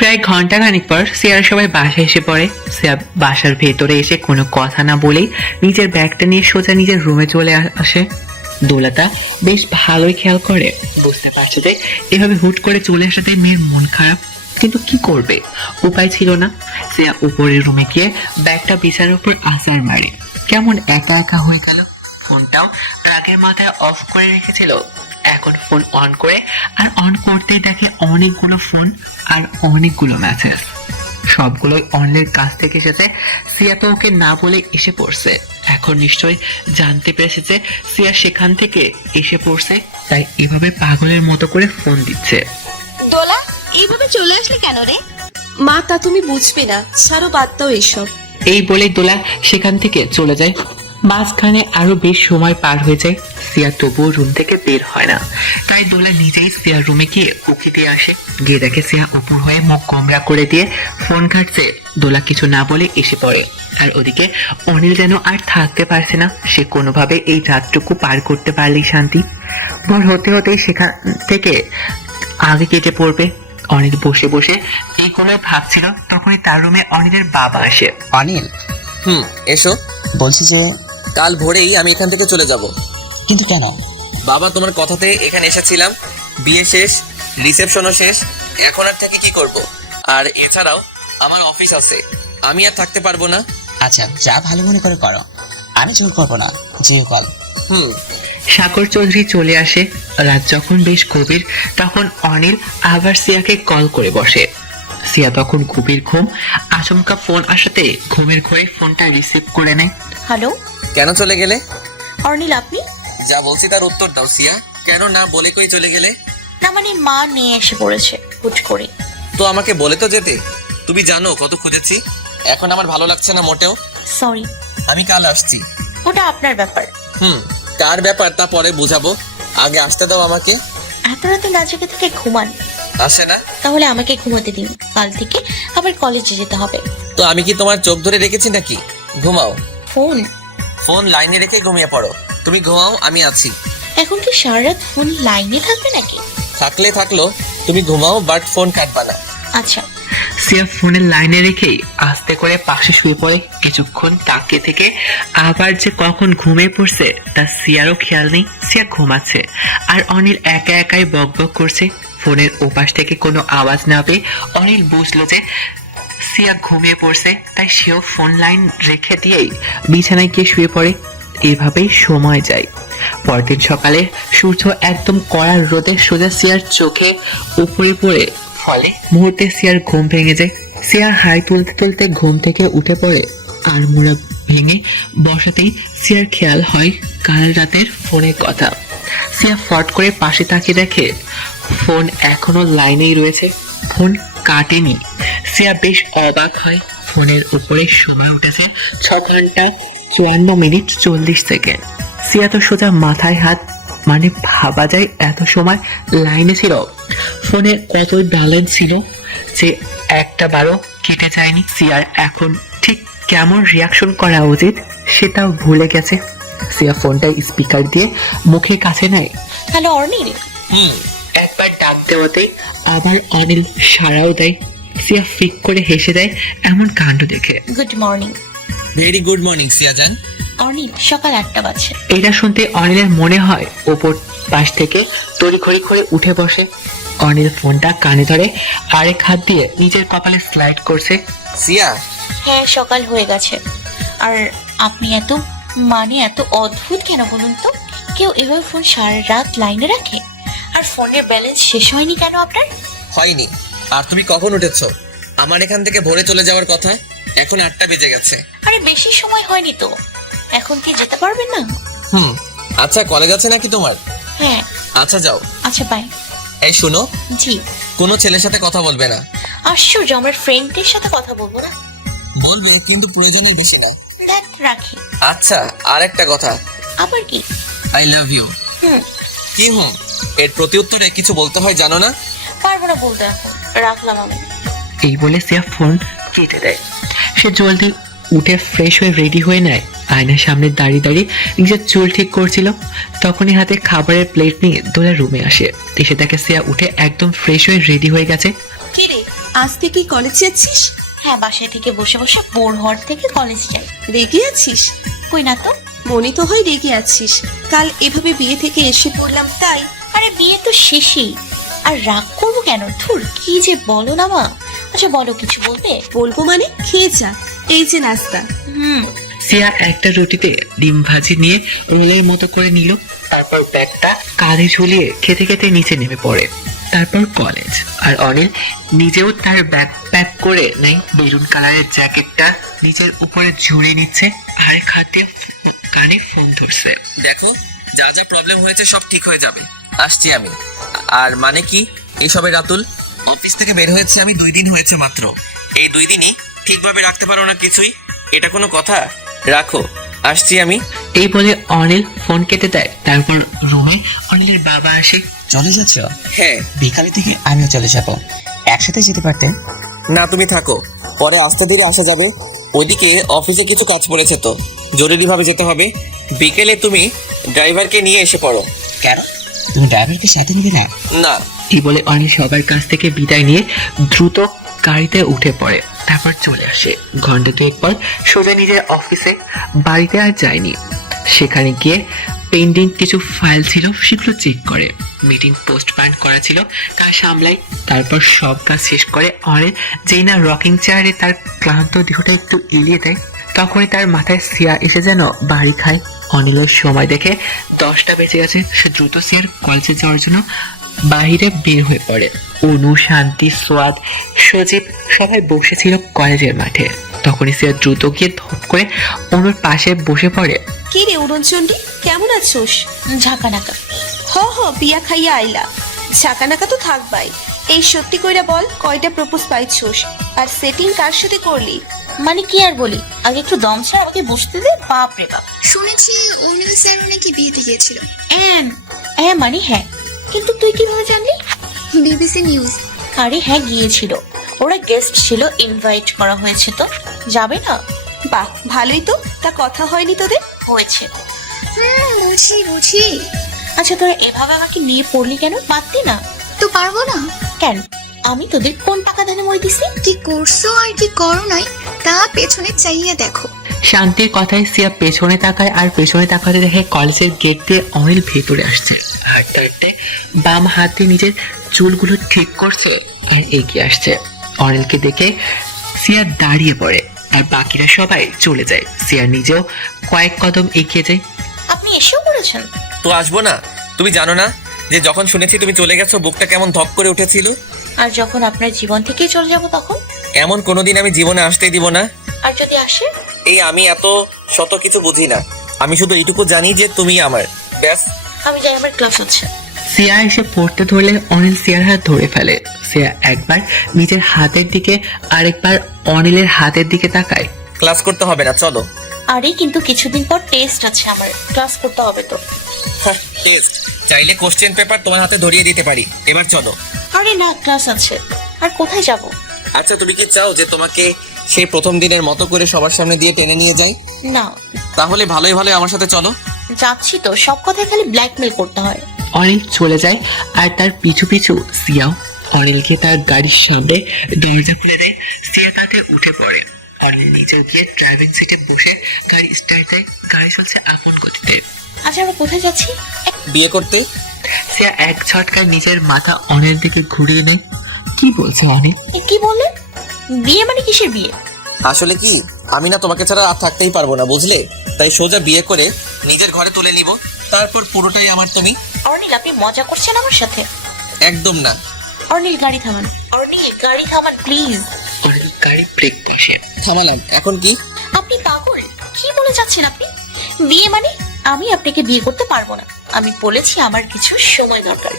প্রায় ঘন্টাখানিক পর সিয়ার সবাই বাসায় এসে পড়ে। সিয়া বাসার ভেতরে এসে কোনো কথা না বলেই নিজের ব্যাগটা নিয়ে সোজা নিজের রুমে চলে আসে। দোলাতা বেশ ভালোই খেয়াল করে, বুঝতে পারছে যে এভাবে হুট করে চলে আসাতে মেয়ের মন খারাপ, কিন্তু কি করবে, উপায় ছিল না। সিয়া উপরের রুমে গিয়ে ব্যাগটা বিছানার উপর আছাড় মারে। কেমন একা একা হয়ে গেল। ফোনটাও রাগের মাথায় অফ করে রেখেছিল। এখন ফোন অন করে আর অন করতেই দেখে অনেকগুলো ফোন আর অনেকগুলো মেসেজ। সবগুলোই অনলের কাছ থেকে এসেছে। সিয়া তো ওকে না বলে এসে পড়ছে। এখন নিশ্চয়ই জানতে পেরেছে যে সিয়া সেখান থেকে এসে পড়ছে, তাই এভাবে পাগলের মতো করে ফোন দিচ্ছে। দোলা, এইভাবে চলে আসলে কেন রে? মা, তা তুমি বুঝবে না, ছাড়ো, বাদ দাও এইসব। এই বলে দোলা সেখান থেকে চলে যায়। মাঝখানে আরো বেশ সময় পার হয়ে যায়। সিয়া তবুও রুম থেকে বের হয় না, তাই দোলা নিজেই সিয়ার রুমে গিয়ে উকি দিয়ে আসে। গিয়ে দেখে সিয়া উপর হয়ে মুখ গোমরা করে দিয়ে ফোন ঘাটছে। দোলা কিছু না বলে এসে পড়ে। আর ওদিকে অনিল যেন আর থাকতে পারছে না। সে কোনোভাবে এই রাতটুকু পার করতে পারলেই শান্তি। ভোর হতে হতেই সেখান থেকে আগে কেটে পড়বে। অনিল বসে বসে এইগুলো ভাবছিল, তখনই তার রুমে অনিলের বাবা আসে। অনিল, এসো। বলছি যে কাল ভোরেই আমি এখান থেকে চলে যাব। কিন্তু কেন? বাবা, তোমার কথাতে এখানে এসেছিলাম। বিয়ে শেষ, রিসেপশনও শেষ, এখন আর থেকে কি করব? আর এছাড়াও আমার অফিস আছে, আমি আর থাকতে পারবো না। আচ্ছা, যা ভালো মনে করে করো, আমি জোর করবো না, যেও কল। সাগর চৌধুরী চলে আসে। রাত যখন বেশ গভীর, তখন অনিল আবার সিয়াকে কল করে বসে। সিয়া তখন গভীর ঘুম। আচমকা ফোন আসাতে ঘুমের ঘরে ফোনটা রিসিভ করে নেয়। হ্যালো কেন চলে গেলে? অর্নিল, আপনি? যা বলছি তার উত্তর দাও সিয়া। কেন না বলে কই চলে গেলে? না মানে মা নিয়ে এসে পড়েছে হুট করে। তো আমাকে বলে তো যেতে। তুমি জানো কত খুঁজেছি। এখন আমার ভালো লাগছে না মোটেও। সরি। আমি কাল আসছি। ওটা আপনার ব্যাপার। কার ব্যাপার তা পরে বুঝাবো, আগে আসতে দাও আমাকে। এত রাতে না জেগে থেকে ঘুমান? আসে না? তাহলে আমাকে ঘুমাতে দিন, কাল থেকে আবার কলেজে যেতে হবে। তো আমি কি তোমার চোখ ধরে রেখেছি নাকি? ঘুমাও। ফোন? ফোন লাইনে রেখে ঘুমিয়ে পড়ো। তুমি ঘুমাও, আমি আছি। এখন কি সারা রাত ফোন লাইনে থাকবে নাকি? থাকলে থাকলো, তুমি ঘুমাও, বাট ফোন কাটবা না। আচ্ছা। সিয়া ফোনের লাইনে রেখেই আস্তে করে পাশে শুয়ে পড়ে। কিছুক্ষণ তাকে থেকে আবার যে কখন ঘুমিয়ে পড়ছে তা সিয়ারও খেয়াল নেই। সিয়া ঘুমাচ্ছে আর অনিল একা একাই বক বক করছে। ফোনের ওপাশ থেকে কোনো আওয়াজ না পেয়ে অনিল বুঝলো যে সিয়া ঘুমিয়ে পড়ছে, তাই সেও ফোন লাইন রেখে দিয়েই বিছানায় গিয়ে শুয়ে পড়ে। এভাবেই সময় যায়। পরদিন সকালে সূর্য একদম কড়া রোদে সোজা সিয়ার চোখে উপরে পড়ে, ফলে মুহূর্তে সিয়ার ঘুম ভেঙে যায়। সিয়া হাই তুলতে তুলতে ঘুম থেকে উঠে পড়ে। আর মুড়া ভেঙে বসাতেই সিয়ার খেয়াল হয় কাল রাতের ফোনের কথা। সিয়া ফট করে পাশে তাকিয়ে দেখে ফোন এখনো লাইনেই রয়েছে, ফোন কাটেনি। সিয়া বেশ অবাক হয়। ফোনের উপরে সময় উঠেছে 6 ঘন্টা 54 মিনিট 40 সেকেন্ড। সিয়া তো সোজা মাথায় হাত, মানে ভাবা যায় এত সময় লাইনে ছিল। ফোনে কত ব্যালেন্স ছিল যে একটা বারও কেটে যায়নি। সিয়ার এখন ঠিক কেমন রিয়াকশন করা উচিত সেটাও ভুলে গেছে। সিয়া ফোনটা স্পিকার দিয়ে মুখের কাছে নেয়। হ্যালো অর্নিল। একবার ডাক দেওয়াতেই আবার অনিল সাড়াও দেয়। সিয়া ফিক করে হেসে দেয় এমন কাণ্ড দেখে। Good morning. Very good morning Siya জান। অর্নিল, সকাল 8টা বাজে। এটা শুনতে অনিলের মনে হয় ওপর পাশ থেকে তড়িঘড়ি করে উঠে বসে। অনিল ফোনটা কানে ধরে আরেক হাত দিয়ে নিজের কপালে স্লাইড করছে। সিয়া, হ্যাঁ, সকাল হয়ে গেছে। আর আপনি এত এত অদ্ভুত কেন বলুন তো? কেউ এভাবে ফোন সারা রাত লাইনে রাখে? আর ফোনের ব্যালেন্স শেষ হয়নি কেন আপনার? হয়নি। আর তুমি কখন উঠেছো? আমার এখান থেকে ভোরে চলে যাওয়ার কথা, এখন 8টা বেজে গেছে। আরে বেশি সময় হয়নি তো, এখন কি যেতে পারবেন না? আচ্ছা, কলেজ আছে নাকি তোমার? হ্যাঁ। আচ্ছা যাও। আচ্ছা, বাই। এই শুনো, জি। কোনো ছেলের সাথে কথা বলবে না। আশ্চর্য, আমার ফ্রেন্ডদের সাথে কথা বলবো না? বলবে, কিন্তু প্রয়োজনের বেশি না। দেখ, রাখি। আচ্ছা, আর একটা কথা। আবার কি? I love you. হুম। কি এর প্রতি উত্তরে কিছু বলতে হয় জানো না? পারবো না বলতে, এখন রাখলাম আমি। এই বলে সিয়া ফোন কেটে দেয়। সে জলদি উঠে ফ্রেশ হয়ে রেডি হয়ে নেয়। আয়নার সামনে দাঁড়িয়ে দাঁড়িয়ে নিজের চুল ঠিক করছিল। তখনই হাতে খাবারের প্লেট নিয়ে দোলার রুমে আসে। এসে দেখে সিয়া উঠে একদম ফ্রেশ হয়ে রেডি হয়ে গেছে। কি রে, আজ থেকে কলেজ যাচ্ছিস? হ্যাঁ, বাসায় থেকে বসে বসে বোর হওয়ার থেকে কলেজ যাই। রেগে আছিস? কই না তো। মনে তো হয় রেগে আছিস। কাল এভাবে বিয়ে থেকে এসে পড়লাম তাই। আরে বিয়ে তো শেষই, আর রাগ করবো কেন? ধুর, কি যে বলো না মা। আচ্ছা বলো, কিছু বলবে? বলবো মানে? খেয়ে যা, এই যে নাস্তা। সিয়া একটা রুটিতে ডিম ভাজি নিয়ে রোলের মতো করে নিল, তারপর ব্যাগটা কাঁধে ঝুলিয়ে খেতে খেতে নিচে নেমে পড়ে। তারপর কলেজ। আর অনিল নিজেও তার ব্যাগ প্যাক করে নেয়। বেরুন কালারের জ্যাকেটটা নিজের উপরে ঝুড়ে নিচ্ছে, আর হাতে কানে ফোন ধরছে। দেখো, যা যা প্রবলেম হয়েছে সব ঠিক হয়ে যাবে, আসছি আমি। আর মানে কি এসবে রাতুল? অফিস থেকে বের হয়েছে আমি 2 দিন হয়েছে মাত্র। এই 2 দিনই ঠিকভাবে রাখতে পারো না কিছুই? এটা কোনো কথা? রাখো, আসছি আমি। এই বলে অনিল ফোন কেটে দেয়। তারপর রুমে অনিলের বাবা আসে। চলে যাচ্ছ? হ্যাঁ। বিকালের দিকে আমিও চলে যাবো, একসাথে যেতে পারতে। না, তুমি থাকো, পরে আস্তে ধীরে আসা যাবে। ওইদিকে অফিসে কিছু কাজ পড়েছে তো, জরুরিভাবে যেতে হবে। বিকেলে তুমি ড্রাইভারকে নিয়ে এসে পড়ো। কেন, তুমি ড্রাইভারকে সাথে নিবে না? না। এই বলে অনিল সবার কাছ থেকে বিদায় নিয়ে দ্রুত গাড়িতে উঠে পড়ে। তারপর চলে আসে। ঘন্টা 2 পর সোজা নিজের অফিসে। বাড়িতে আর যায়নি। সেখানে গিয়ে পেন্ডিং কিছু ফাইল ছিল, সেগুলো চেক করে। মিটিং পোস্টপোন করা ছিল, তা সামলাই। তারপর সব কাজ শেষ করে অনিল যেই না রকিং চেয়ারে তার ক্লান্ত দেহটা একটু এলিয়ে দেয়, তখনই তার মাথায় সিয়া এসে যেন বাড়ি খায়। অনিলের সময় দেখে 10টা বেজে গেছে। সে দ্রুত সিয়ার কলেজে যাওয়ার জন্য বাইরে বের হয়ে পড়ে। অনু, শান্তি, সোয়াদ, সজীব সবাই বসেছিল কলেজের মাঠে। তখনই সিয়া দ্রুত গিয়ে ধপ করে অনুর পাশে বসে পড়ে। কি রে অরুণচন্ডী, কেমন আছোস? ঝাঁকানাকা। হ বিয়া খাইয়া আইলা। ঝাঁকানাকা তো থাকবাই। এই সত্যি কইরা বল, কয়টা প্রপোজ পাইছোস? আর সেটিং কার সাথে করলি? মানে কি আর বলি, আগে একটু দম ছেড়ে আমাকে বসতে দে। বাপ রে বাপ। শুনেছি অনিল স্যারও নাকি বিয়েতে গিয়েছিল। হ্যাঁ মানে হ্যাঁ, কিন্তু তুই কিভাবে জানলি? BBC news. আরে হ্যাঁ, গিয়েছিল। ওরা গেস্ট ছিল, ইনভাইট করা হয়েছে। তো যাবে না? বাহ, ভালোই তো। তা কথা হয়নি তোদের? হয়েছে। বুঝি। আচ্ছা তোরা এভাবে আমাকে নিয়ে পড়লি কেন? পারতি না? তো পারবো না কেন? আমি তোদের কোন টাকা ধানে মই দিছি? কি করছো আর কি করো নাই তা পেছনে চাইয়ে দেখো। শান্তির কথায় সিয়া পেছনে তাকায়, আর পেছনে তাকাতে দেখে কলেজের গেট দিয়ে অনিল ভেতরে আসছে। হাঁটতে হাঁটতে বাম হাতে নিজের চুলগুলো ঠিক করছে আর এগিয়ে আসছে। অনিলকে দেখে সিয়া দাঁড়িয়ে পড়ে, আর বাকিরা সবাই চলে যায়। সিয়া নিজেও কয়েক কদম এগিয়ে যায়। আপনি এসেও পড়েছেন? তো আসবো না? তুমি জানো না যে যখন শুনেছি তুমি চলে গেছো বুকটা কেমন ধপ করে উঠেছিল? আর যখন আপনার জীবন থেকেই চলে যাব তখন? এমন কোনোদিন আমি জীবনে আসতেই দিব না। আর যদি আসে? এই আমি এত শত কিছু বুঝি না, আমি শুধু এইটুকু জানি যে তুমি আমার, ব্যাস। আমি যাই, আমার ক্লাস হচ্ছে। সিয়া এসে পড়তে ধরলে অনিল সিয়ার হাত ধরে ফেলে। সিয়া একবার নিজের হাতের দিকে, আরেকবার অনিলের হাতের দিকে তাকায়। ক্লাস করতে হবে না, চলো। আরে কিন্তু কিছুদিন পর টেস্ট আছে আমার, ক্লাস করতে হবে তো। টেস্ট চাইলে কোশ্চেন পেপার তোমার হাতে ধরিয়ে দিতে পারি, এবার চলো। আরে না, ক্লাস আছে। আর কোথায় যাব? আচ্ছা, তুমি কি চাও যে তোমাকে সেই প্রথম দিনের মতো করে সবার সামনে দিয়ে টেনে নিয়ে যাই? না। তাহলে ভালোই ভালোই আমার সাথে চলো। যাচ্ছি তো, সব কথায় খালি ব্ল্যাকমেল করতে হয়। অনিল চলে যায়, আর তার পিছু পিছু সিয়াও। অনিলকে তার গাড়ির সামনে দরজা খুলে দেয়। সিয়া তাতে উঠে পড়ে। অনিল নিজেও গিয়ে ড্রাইভিং সিটে বসে গাড়ি স্টার্ট দেয়। গাড়ি চলছে আপন গতিতে। আচ্ছা আমরা কোথায় যাচ্ছি? বিয়ে করতে। সিয়া এক ঝটকায় নিজের মাথা অনিলের দিকে ঘুরিয়ে নেয়। কি বলছে অনিল? কি বললেন? বিয়ে মানে কিসের বিয়ে? আসলে কি, আমি না তোমাকে ছাড়া আর থাকতেই পারবো না, বুঝলে? তাই সোজা বিয়ে করে নিজের ঘরে তুলে নিব, তারপর পুরোটাই আমার তুমি। অনিল, আপনি মজা করছেন আমার সাথে? একদম না। অনিল গাড়ি থামান। অনিল গাড়ি থামান প্লিজ। অনিল গাড়ি ব্রেক বসে। থামালাম, এখন কি? আপনি পাগল? কি বলে যাচ্ছেন আপনি? বিয়ে মানে? আমি আপনাকে বিয়ে করতে পারবো না। আমি বলেছি আমার কিছু সময় দরকার।